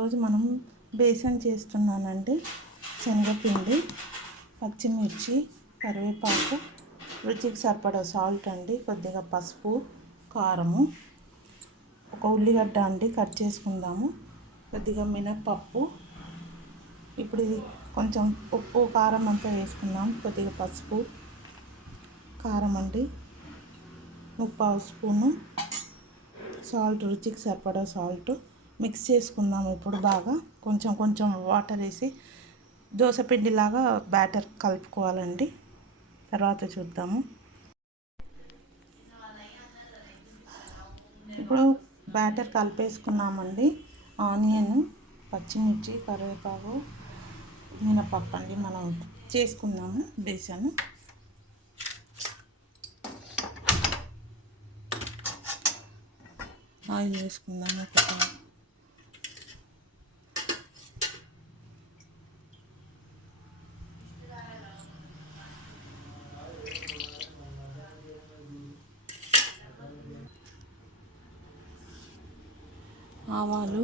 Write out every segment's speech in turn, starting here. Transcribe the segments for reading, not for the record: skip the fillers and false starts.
ఈరోజు మనం బేసన్ చేస్తున్నానండి. శనగపిండి, పచ్చిమిర్చి, కరివేపాకు, రుచికి సరిపడా సాల్ట్ అండి, కొద్దిగా పసుపు, కారము, ఒక ఉల్లిగడ్డ అండి కట్ చేసుకుందాము, కొద్దిగా మినప్పప్పు. ఇప్పుడు ఇది కొంచెం ఉప్పు కారం అంతా వేసుకుందాం. కొద్దిగా పసుపు, కారం అండి, 1/4 స్పూను సాల్ట్, రుచికి సరిపడా సాల్ట్ మిక్స్ చేసుకుందాం. ఇప్పుడు బాగా కొంచెం కొంచెం వాటర్ వేసి దోసపిండిలాగా బ్యాటర్ కలుపుకోవాలండి. తర్వాత చూద్దాము. ఇప్పుడు బ్యాటర్ కలిపేసుకున్నామండి. ఆనియన్, పచ్చిమిర్చి, కరివేపాకు, మినపప్పు అండి మనం చేసుకుందాము బేసన్. ఆయిల్ వేసుకుందాము. ఆవాలు,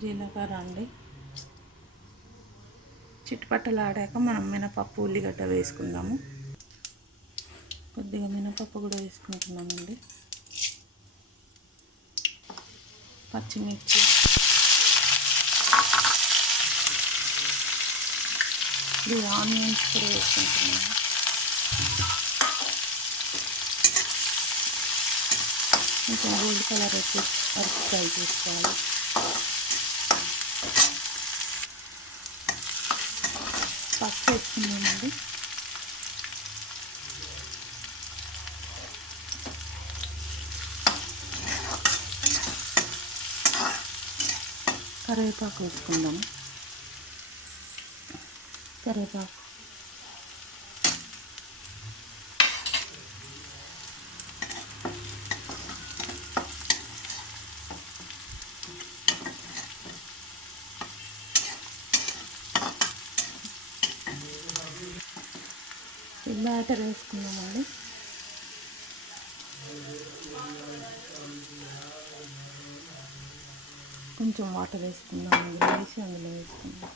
జీలకర్ర అండి చిట్టుపట్టలాడాక మనం మినపప్పు, ఉల్లిగడ్డ వేసుకుందాము. కొద్దిగా మినపప్పు కూడా వేసుకుంటున్నామండి. పచ్చిమిర్చి, ఇది ఆనియన్స్ కూడా వేసుకుంటున్నాము. కొంచెం గోల్డ్ కలర్ వచ్చి వరకు ఫ్రై చేసుకోవాలి. పసుపు వేసుకున్నామండి. కరివేపాకు వేసుకుందాము. కరివేపాకు, బ్యాటర్ వేసుకుందామండి. కొంచెం వాటర్ వేసుకుందాం. అందులో వేసుకుందాం.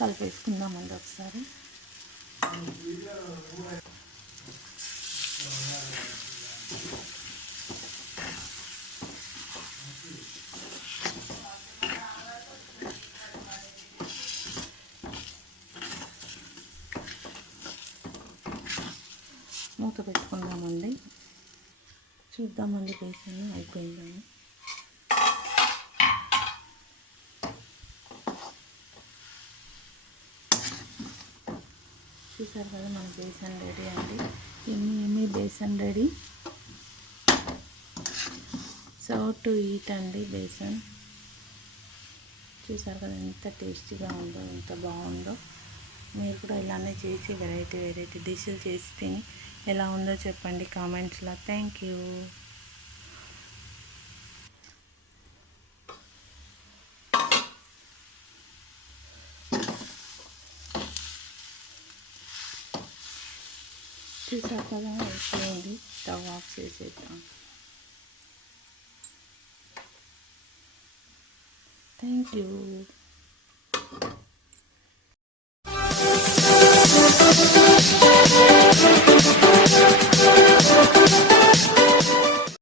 కలిపేసుకుందామండి ఒకసారి. మూత పెట్టుకుందామండి. చూద్దామండి బేసన్ అయిపోయిందని. చూసారు కదా మన బేసన్ రెడీ అండి. ఎమ్మి besan ready. Serve to eat అండి బేసన్. చూసారు కదా ఎంత టేస్టీగా ఉందో, ఎంత బాగుందో. మీరు కూడా ఇలానే చేసి వెరైటీ డిష్లు చేసి తిని ఎలా ఉందో చెప్పండి కామెంట్స్లో. Thank you. చూసారు కదా అయిపోయింది. స్టవ్ ఆఫ్ చేసేద్దాం. Thank you.